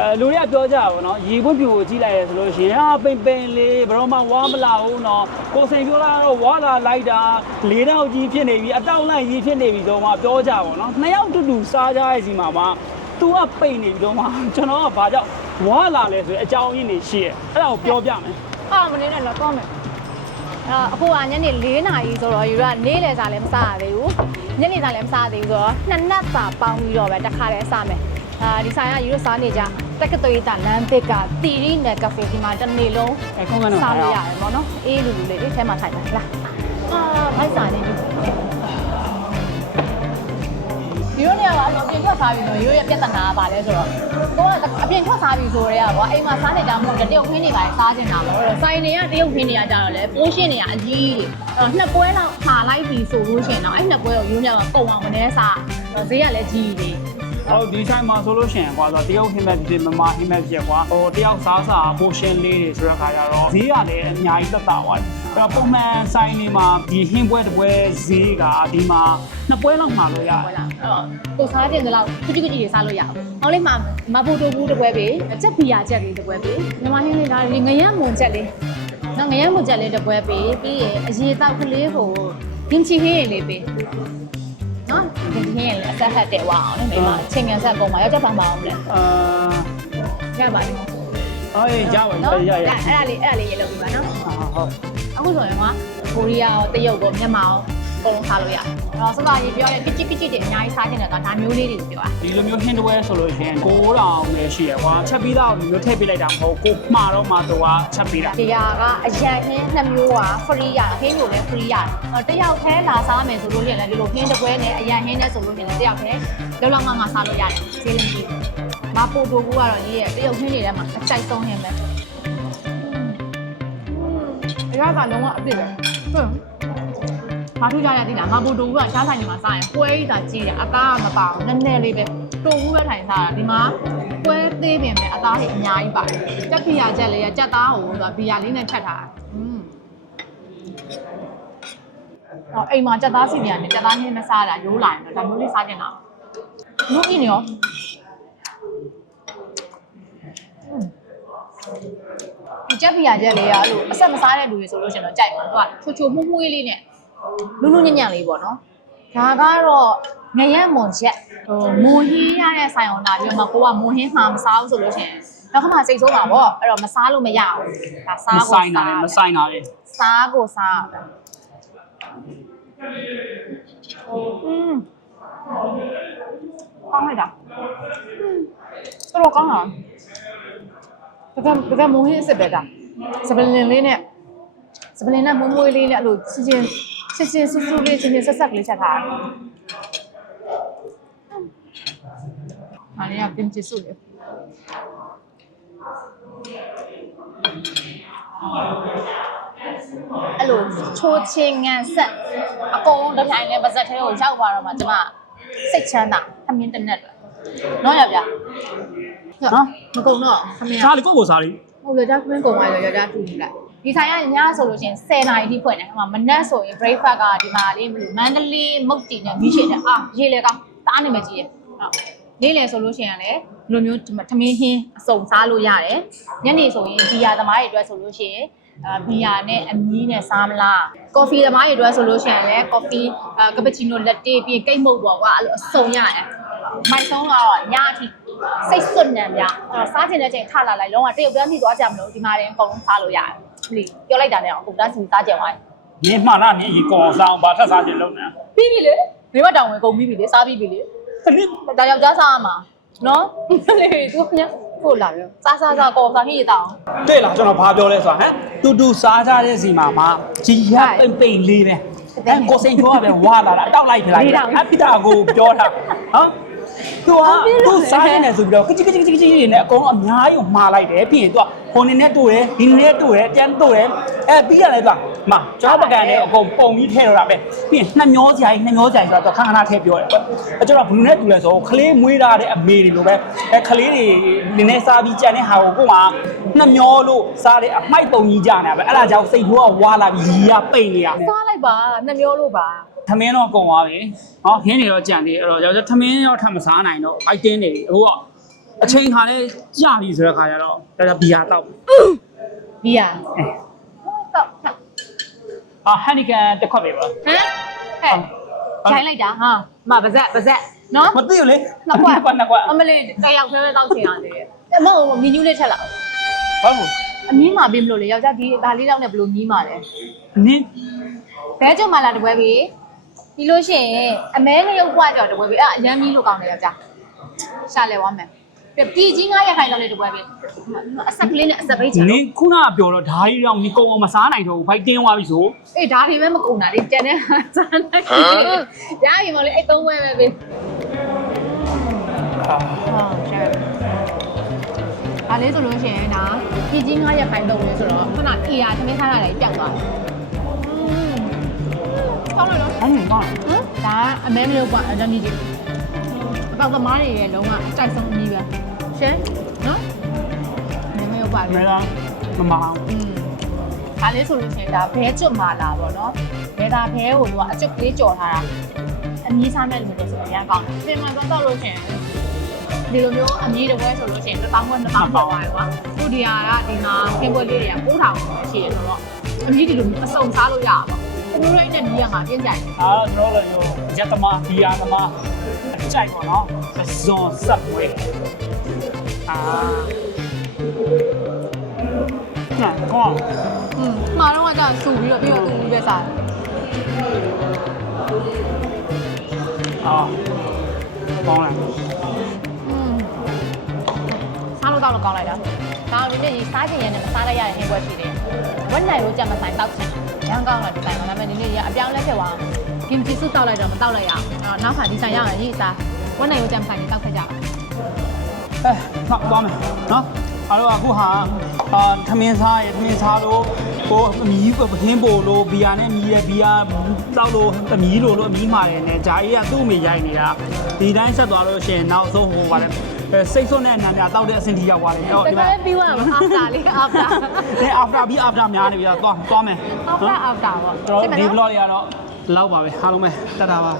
အဲလူတွေကပြောကြတာပေါ့နော်ရေပွင့်ပြူကိုကြည့်လိုက်ရဆိုလို့ရှိရင်ဟာပိန်ပိန်လေးဘယ်တော့မှဝါမလာဘူးနော်ကိုစိန်ပြောလာတော့ဝါလာလိုက်တာလေးတောက်ကြီးဖြစ်နေပြီအတောက်လိုက်ကြီးဖြစ်နေပြီဆိုမှပြောကြပါတော့နှစ်ယောက်တူတူစားကြရဲ့စီမှာမှ तू ကပိန်နေပြီတော့မှကျွန်တော်ကဘာကြောင့်ဝါလာလဲဆိုရင်အကြောင်းရင်းနေရှိရဲ့အဲ့ဒါကိုပြောပြမယ်အာမနေနဲ့တော့တော့မယ်အာအခုကညနေ4နာရီဆိုတော့ယူရနေ့လယ်စာလည်းမစားရသေးဘူးညနေစာလည်းမစားရသေးဘူးဆိုတော့နှစ်နက်စာပေါင်းပြီးတော့ပဲတစ်ခါတည်းစားမယ်အာဒီဆိုင်ကယူရစားနေကြ တက္ကသိုလ်တာလမ်းသစ်ကတီရီနယ်ကဖေဒီမှာတစ်နေ့လုံးအဲခုံးကတော့စားလို့ရတယ်ပေါ့နော်အေးလူလူလေးဒီထဲမှာထိုင်ပါလားအာဖိုက်စာနေပြီဒီလိုနေရာကအပြင်ထွက်စားပြီဆိုရိုးရဲ့ပြဿနာကပါလဲဆိုတော့ကိုကအပြင်ထွက်စားပြီဆိုတော့ကွာအိမ်မှာစားနေကြမှုတရုတ်ခင်းနေပါလေစားနေတာပေါ့အဲ့တော့ဆိုင်တွေကတရုတ်ခင်းနေရကြတော့လေပိုးရှင်းနေရအကြီးတွေအဲ့တော့နှစ်ပွဲလောက်ခါလိုက်ပြီဆိုလို့ရှိရင်တော့အဲ့နှစ်ပွဲကိုရိုးမြောက်ကပုံအောင်မနေစားတော့ဈေးကလည်းကြီးတယ် အော်ဒီဆိုင်မှာဆိုလို့ရှိရင်ကွာဆိုတော့တယောက်ဟင်းမဲ့ဖြစ်မမဟင်းမဲ့ဖြစ်ကွာဟိုတယောက်စားစားပိုရှင်လေးတွေဆိုတဲ့ခါကျတော့ဈေးကလည်းအများကြီးသက်သာသွားတယ်အဲ့တော့ပုံမှန်ဆိုင်တွေမှာဒီဟင်းပွဲတစ်ပွဲဈေးကဒီမှာနှစ်ပွဲလောက်မှာလို့ရဟုတ်လားအဲ့တော့ကိုစားခြင်းတလောက်ခုချိခုချိတွေစားလို့ရအောင်။ဟောင်းလေးမှာမဖိုတိုဘူးတစ်ပွဲပဲချက်ဘီယာချက်လေးတစ်ပွဲပဲမြန်မာဟင်းလေးဒါငရမ်းမွန်ချက်လေးနော်ငရမ်းမွန်ချက်လေးတစ်ပွဲပဲပြီးရင်အရေတောက်ကလေးကိုဒင်းချီဟင်းလေးပဲ နော်ဒင်းချီဟင်းလေးအဆက်ဟတ်တဲ့ဝအောင်လေမိမချိန်ငံဆက်ကုန်ပါရောက်ချက်ပါမအောင်လေအာရပါလိမ့်အေးရပါနော်ရရရအဲ့ဒါလေးအဲ့ဒါလေးရေလုပ်ပြီးပါနော်ဟုတ်အခုဆိုရင်ကကိုရီးယားရောတရုတ်ရောမြန်မာရော အကုန်လုံးစားလို့ရတယ်။အဲ့တော့စစရေးပြောရင်ကချစ်ကချစ်တွေအများကြီးစားခြင်းတယ်ကဒါမျိုးလေးတွေကိုပြောတာဒီလိုမျိုးဟင်းတစ်ပွဲဆိုလို့ရှိရင်9000ပဲရှိရကွာချက်ပြီးတော့ဒီမျိုးထည့်ပေးလိုက်တာမဟုတ်ကိုမှားတော့မှတော့ချက်ပေးတာဒီဟာကအရန်ဟင်းနှစ်မျိုးက free ရဟင်းမျိုးလည်း free ရတယ်။တယောက်ခဲလာစားမယ်ဆိုလို့ရှိရင်လည်းဒီလိုဟင်းတစ်ပွဲနဲ့အရန်ဟင်းနဲ့ဆိုလို့ရှိရင်လည်းတယောက်ခဲလောက်လောက်ငါငါစားလို့ရတယ်ဈေးလင်းကြီး။မပိုတိုကူကတော့ကြီးရဲ့တယောက်ဟင်းတွေထဲမှာအကြိုက်ဆုံးဟင်းပဲ။အရကလုံးဝအပြည့်ပဲ။ဟုတ်။ ဘာထူးကြရသေးလားမပိုတိုကူကရှားဆိုင်တွေမှာစားရင်ပွဲကြီးသာကြီးတယ်အကားကမပါဘူးနည်းနည်းလေးပဲတိုကူပဲထိုင်စားတာဒီမှာပွဲသေးပင်ပဲအသားတွေအများကြီးပါတယ်တက်ခီရချက်လေးကကြက်သားကိုဆိုတာဘီယာလေးနဲ့ချက်ထားတာอืมအော်အိမ်မှာကြက်သားစီနေရတယ်ကြက်သားချင်းမစားတာရိုးလာရင်တော့ဒါမျိုးလေးစားကြင်တာလူအင်းရောဒီကြက်ဘီယာချက်လေးကအဲ့လိုအဆက်မစားတဲ့လူတွေဆိုလို့ရှိရင်တော့ကြိုက်မှာသူကချိုချိုမှုမှုလေးလေးနဲ့ လူလူညံ့ညံ့လေးပေါ့နော်ဒါကတော့ငရက်မွန်ချက်ဟိုမွန်ဟင်းရတဲ့ဆိုင်အောင်လာပြီးတော့မှကိုကမွန်ဟင်းမှာမစားဘူးဆိုလို့ရှိရင်နောက်ခါမှစိတ်ဆိုးပါဗောအဲ့တော့မစားလို့မရဘူးဒါမစားကိုဆိုင်တာစားလေမဆိုင်တာလေစားကိုစားရတယ်อืมကောင်းလိုက်တာတော်တော်ကောင်းတာတကယ်တကယ်မွန်ဟင်းအစ်စ်ပဲဒါစပလင်လေးနဲ့စပလင်နဲ့မွေးမွေးလေးနဲ့အဲ့လိုချင်းချင်း ချင်းချင်းဆူဆူလေးချင်းချင်းဆက်ဆက်ကလေးချက်ထားတာဟာလေးကပြင်ချစ်စုလေးအဲ့လိုချိုးချင်းငန်ဆက်အကုန်လုံးတစ်ထိုင်နဲ့ပါဇက်ထဲကိုရောက်သွားတော့မှကျမစိတ်ချမ်းသာအမြင်တစ်နက်ပဲနော်ယောက်ျားနော်မကုန်တော့ခမရစားလေကိုယ့်ကိုစားလေဟုတ်လေဒါခင်းကုန်သွားရောယောက်ျားတူလိုက် ဒီဆိုင်ကညဆိုလို့ရှိရင်10နာရီထိဖွင့်တယ်ဟိုမှာမနက်ဆိုရင် breakfast ကဒီမှာလေးမလို့မန္တလေးမုတ်တီနဲ့မီးရှိတယ်အာရေလေကောင်းတားနေမကြည့်ရဟုတ်နေ့လေဆိုလို့ရှိရင်လည်းဒီလိုမျိုးဒီမှာထမင်းဟင်းအစုံစားလို့ရတယ်ညနေဆိုရင်ဘီယာသမားတွေအတွက်ဆိုလို့ရှိရင်အာဘီယာနဲ့အမီးနဲ့စားမလားကော်ဖီသမားတွေအတွက်ဆိုလို့ရှိရင်လည်းကော်ဖီအာကပချီနိုလက်တေးပြီးရင်ကိတ်မုတ်ပေါ့ကွာအဲ့လိုအစုံရတယ်မိုက်ဆုံးကတော့ညအထိ စိတ်စွတ်နံပြအဲ့တော့စားချင်တဲ့ချိန်ထလာလိုက်လုံးဝတရုတ်ပြန်ပြီးသွားကြမလို့ဒီမှာတည်းအကုန်လုံးစားလို့ရတယ်ဟလီပြောလိုက်တာနဲ့အခုတန်းစီစားကြသွားတယ်နင်းမှလားနင်းအရင်ကောအောင်စားအောင်ဘာထပ်စားခြင်းလုံးနေပြီးပြီလေမိမတောင်ဝင်ကုန်ပြီးပြီလေစားပြီးပြီလေခလစ်ဒါယောက်ျားစားရမှာနော်လေသူကညကိုလာပြောစားစားစားကောစားဟိရတောင်းတဲ့လားကျွန်တော်ဘာပြောလဲဆိုတာဟမ်တူတူစားကြတဲ့စီမှာမှာဂျီရပိန်ပိန်လေးပဲအဲကိုစိန်ကျော်ကပဲဝါလာတာအတောက်လိုက်ပြလိုက်အပိတာကိုပြောတာဟမ် သူကသူစားနေတယ်ဆိုပြီးတော့ကချစ်ကချစ်ကချစ်ကချစ်နဲ့အကုန်အများကြီးမှားလိုက်တယ်ပြီးရင်သူကဟိုနေနဲ့တူတယ်ဒီနေနဲ့တူတယ်တန်းတူတယ်အဲပြီးရတယ်သူကမကျောင်းပကံနဲ့အကုန်ပုံပြီးထည့်တော့တာပဲပြီးရင်နှမျောစရာကြီးနှမျောစရာကြီးဆိုတော့ခဏခဏထည့်ပြောတယ်အဲကျွန်တော်ဘလူးနဲ့တူလဲဆိုခလေးမွေးတာတဲ့အမေတွေလိုပဲအဲခလေးတွေနည်းနည်းစားပြီးကြံတဲ့ဟာကိုကိုကနှမျောလို့စားတဲ့အမိုက်ပုံကြီးကြနေတာပဲအဲ့ဒါကြောင့်စိတ်ထိုးကဝါလာပြီးရီရပိတ်နေရစားလိုက်ပါနှမျောလို့ပါ ထမင်းတော့ကုန်သွားပြီဟောဟင်းတွေတော့ကြံသေးတယ်အဲ့တော့ယောက်ျားထမင်းတော့ထပ်မစားနိုင်တော့အိုက်တင်းနေပြီအခုကအချိန်ခါနဲ့ကြာပြီဆိုတဲ့ခါကျတော့ဒါကြဘီယာတောက်ဘီယာအဲတော့ဟမ်အာဟန်နီကန်တစ်ခွက်ပဲပါဟဲ့ဂျိုင်းလိုက်တာဟာမပါဇက်ပါဇက်နော်မသိဘူးလေနှစ်ခွက်နှစ်ခွက်နှစ်ခွက်အမလေးတယောက်တည်းပဲတောက်ချင်ရတယ်အမဟုတ်မြင်းညူးလေးထက်လာဟုတ်ဘူးအမြင်းမာပေးမလို့လေယောက်ျားဒီဒါလေးတော့နဲ့ဘယ်လိုမြင်းမာလဲနင်းဘဲကျုံမာလာတပွဲပြီ ပြီးလို့ရှိရင်အမဲနဲ့ရုပ်ပွားကြော်တပွဲပြီအဲ့အရမ်းမီးလို့ကောင်းတယ်ယောက်ျားရှာလဲဝမ်းမယ်ပြည်ကြီးငါးရခိုင်တော့လေတပွဲပြီအဆက်ကလေးနဲ့အဆက်ပိတ်ချင်နင်းခုနကပြောတော့ဓာရီတော့ဒီကုံအောင်မစားနိုင်တော့ဘူးဖိုက်တင်းသွားပြီဆိုအေးဒါတွေပဲမကုန်တာလေကျန်တဲ့ဟာစားနိုင်ရရင်မလေးအဲ့သုံးပွဲပဲပြီအာဟုတ်ရှယ်ဒါလေးဆိုလို့ရှိရင်ဒါပြည်ကြီးငါးရခိုင်တော့လေဆိုတော့ခုန AR သမင်းထားရတယ်ပြောက်သွားတယ်อืม ကောင်းလို့နော်ဟမ်ကောင်းဟမ်ဒါအမဲမလို့ပေါ့အဒမီကြီးအပေါက်သမားတွေရဲ့လုံးဝအကြိုက်ဆုံးအမီးပဲရှင်းနော်အမဲမလို့ပါမဲလေလားမမအောင်อืมဒါလေးဆိုလို့ရှိရင်ဒါဘဲကျွတ်မာလာပေါ့နော်ဘဲဒါဘဲကိုတော့အကျွတ်ကလေးကြော်ထားတာအမီးစားမဲ့လူတွေဆိုရင်ရမ်းကောင်းတယ်ပြင်မှန်တော့လို့ရှိရင်ဒီလိုမျိုးအမီးတစ်ပွဲဆိုလို့ရှိရင်တစ်ပေါင်းခွက်နှစ်ပေါင်းကျော်သွားတယ်ကွာသူဒီဟာကဒီမှာကင်းပွဲလေးတွေက9000ရှိရဆိုတော့အမီးဒီလိုအစုံစားလို့ရပါ မျိုးရိုက်တဲ့မျိုးရငါပြင်ကြိုက်တယ်အာကျွန်တော်တို့လည်းရက်သမားဘီယာသမားအကြိုက်ပေါ့နော်ဇွန်ဆက်ဝဲအာနာကောင်းอืมမှာတော့ကကြာစုပြီးတော့ပြီးတော့သူ့ပဲစားအာကောင်းလားစားလို့တော့ကောင်းလိုက်တာဒါပေမဲ့ဒီစားချင်ရတဲ့မစားရရတဲ့ဟင်းပွဲရှိတယ်ဝက်နိုင်လို့ကြက်မဆိုင်တောက်ချင် ရမ်းကောင်းလာဒီဆိုင်မှာဒါပေမဲ့ဒီနေ့ရအပြောင်းလဲဖြစ်သွားကင်ချီစုတောက်လိုက်တော့မတောက်လိုက်ရအောင်အဲ့တော့နောက်ခါဒီဆိုင်ရအောင်ရေးစားဝက်နိုင်လို့ကြက်မဆိုင်တောက်ခက်ကြပါအဲနောက်သွားမယ်နော်အားလုံးအခုဟာအာသမင်းစားရသမင်းစားလို့ဟိုအမီးပခင်းပို့လို့ဘီယာနဲ့မီးရဘီယာတောက်လို့အမီးလို့လို့အမီးမှာတယ်နဲ့ဂျာကြီးကသူ့အမေရိုက်နေတာဒီတိုင်းဆက်သွားလို့ရှိရင်နောက်ဆုံးဟိုပါလေ စိတ်ဆွနဲ့အနန္တတောက်တဲ့အဆင့်ထိရောက်သွားတယ်အဲ့တော့တဒီကမှာ ယ်ပြီးသွားမှာ after လေး after အဲ after ပြီး after များနေပြီတော့သွားသွားမယ် after after ပေါ့ကျွန်တော်ဒီ vlog တွေကတော့လောက်ပါပဲအားလုံးပဲတတ်တာပါ